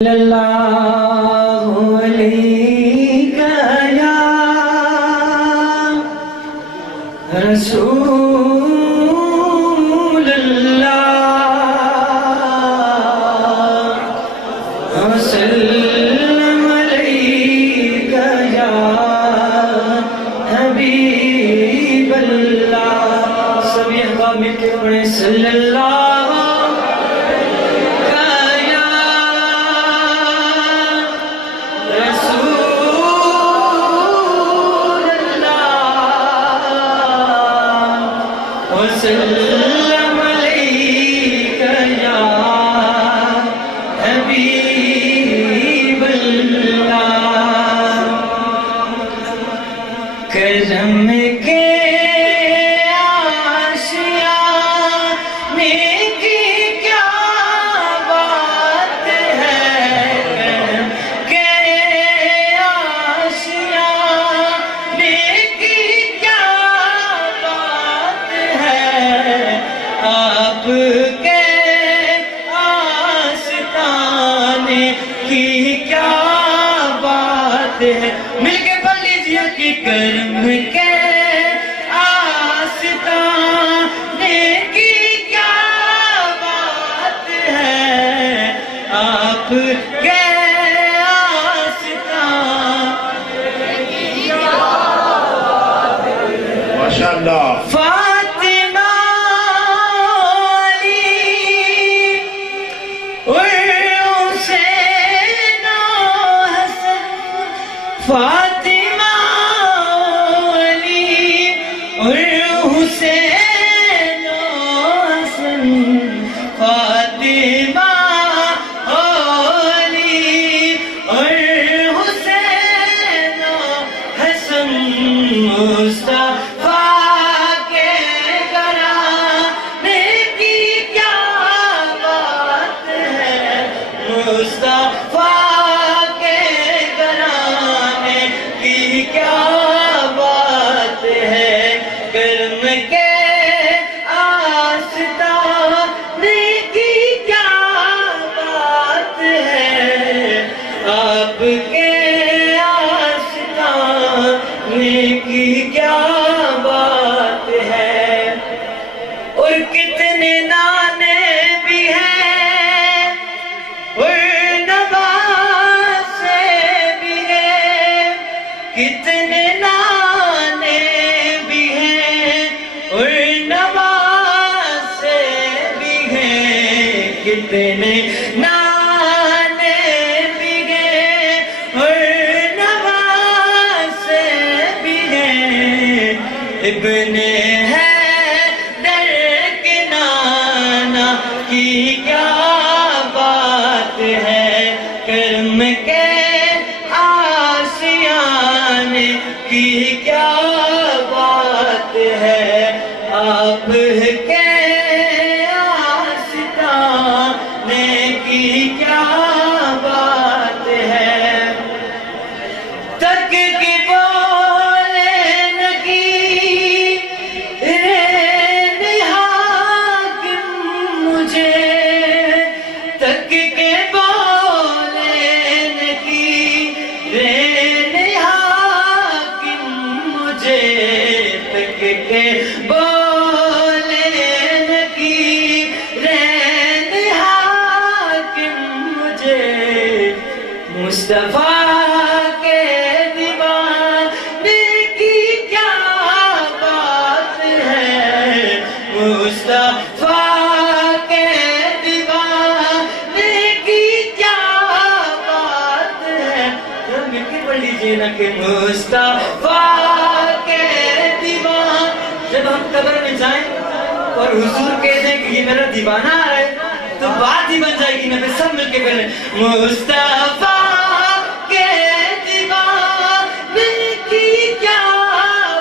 اللہ علیہ یا رسول اللہ وسلم علیہ یا حبیب اللہ سبھی احباب مل کے پڑھیں صلی اللہ وسلم علیک یا حبیب اللہ کرم کے آشیانے کی کیا بات ہے کرم کے آشیانے کی کیا بات ہے آپ کے آستانے کی کیا بات ہے مل کے پڑھ لیجیے کہ کرم کے آستانے کی کیا بات ہے آپ کے آستانے کی کیا بات ہے ماشاءاللہ فاطمہ علی اور حسین و حسن فاطمہ علی اور حسین و حسن مصطفیٰ کے گھرانے کی کیا بات ہے مصطفیٰ کیا بات ہے کرم کے آستانے کی کیا بات ہے آپ کے آستانے کی کیا بات ہے اور کتنے نانے بھی ہیں اور نواسے بھی ہیں کتنے نانے بھی ہیں اور نواسے بھی ہیں کتنے نانے بھی ہیں اور نواسے بھی ہیں ابن حیدر کے نانا کی کیا بات ہے کرم کے کی کیا بات ہے آپ کے آستانے کی کیا بات ہے تک کی بولے نگی رین حاکم مجھے تک کے بولے نگی رین تک کے بولے نگی رین حاکم مجھے مصطفیٰ کے دیوانے کی کیا بات ہے مصطفیٰ کے دیوانے کی کیا بات ہے رنگ کی پڑھ لیجیے نا کہ مصطفیٰ جب ہم قبر میں جائیں اور حضور کہہ دیں کہ یہ میرا دیوانہ ہے تو بات ہی بن جائے گی نا پھر سب مل کے پہلے مصطفیٰ کے دیوانے کی کیا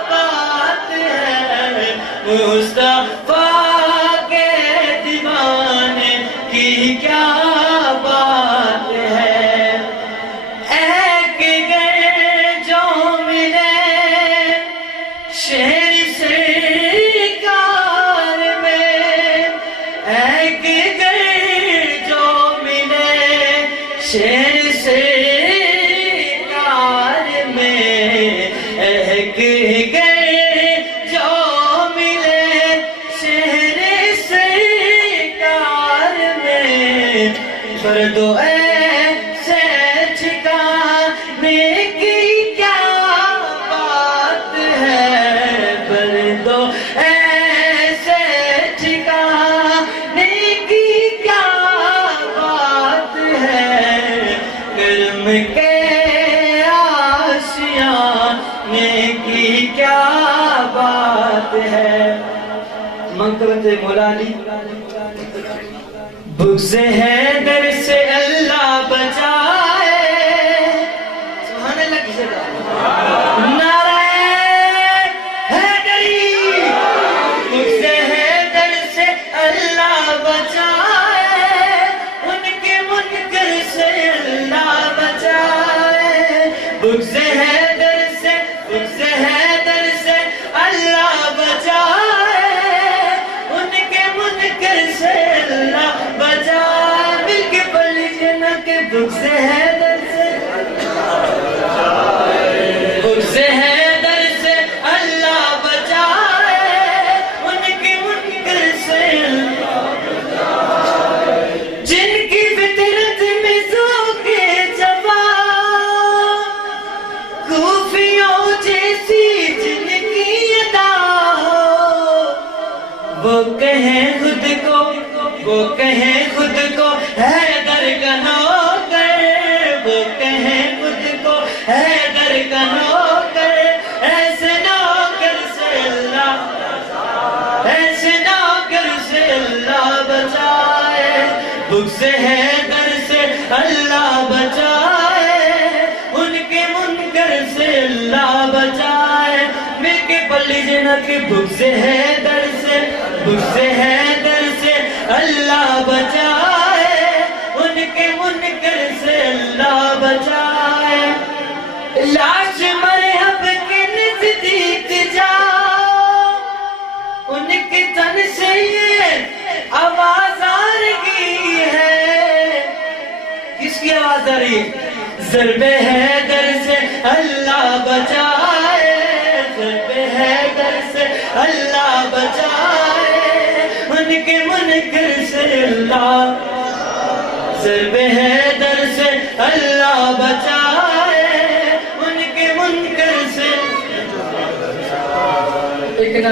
بات ہے مصطفیٰ کے دیوانے کی کیا بات ہے ایک گئے جو ملے شہر سرکار میں ایک گئے جو ملے شہر سے کار میں اہک گئے جو ملے شہر سے کار میں فردو ایسے ٹھکانے کی کیا بات ہے فردو ایسے ٹھکانے کی کیا بات ہے کرم کے آشیانے کی کیا بات ہے منقبت مولا علی بغض حیدر سے اللہ بچائے سبحان اللہ کی جگہ نعرہ حیدری بغض حیدر سے اللہ بچائے ان کے منکر سے اللہ بچائے بغض حیدر سے اللہ بچائے ان کے منکر سے اللہ بچائے مل کے پڑھ لیجئے نا کہ بغض حیدر سے اللہ بچائے ان کے منکر سے جن کی فطرت میں ذوق جفا کوفیوں جیسی جن کی ادا ہو وہ کہیں خود کو حیدر کا نوکر وہ کہیں خود کو حیدر کا نوکر ایسے نوکر سے اللہ بچائے بغض حیدر سے اللہ بچائے ان کے منکر سے اللہ بچائے مل کے پڑھ لیجئے نا کہ بغض حیدر سے اللہ بچائے ان کے منکر سے اللہ بچائے لاش مرحب کے نزدیک جاؤ ان کے تن سے یہ آواز آ رہی ہے کس کی آواز آ رہی ہے ضرب حیدر سے اللہ بچائے ضرب حیدر سے اللہ بچائے ان کے منکر سے اللہ ضرب حیدر سے اللہ بچائے ان کے منکر سے ایک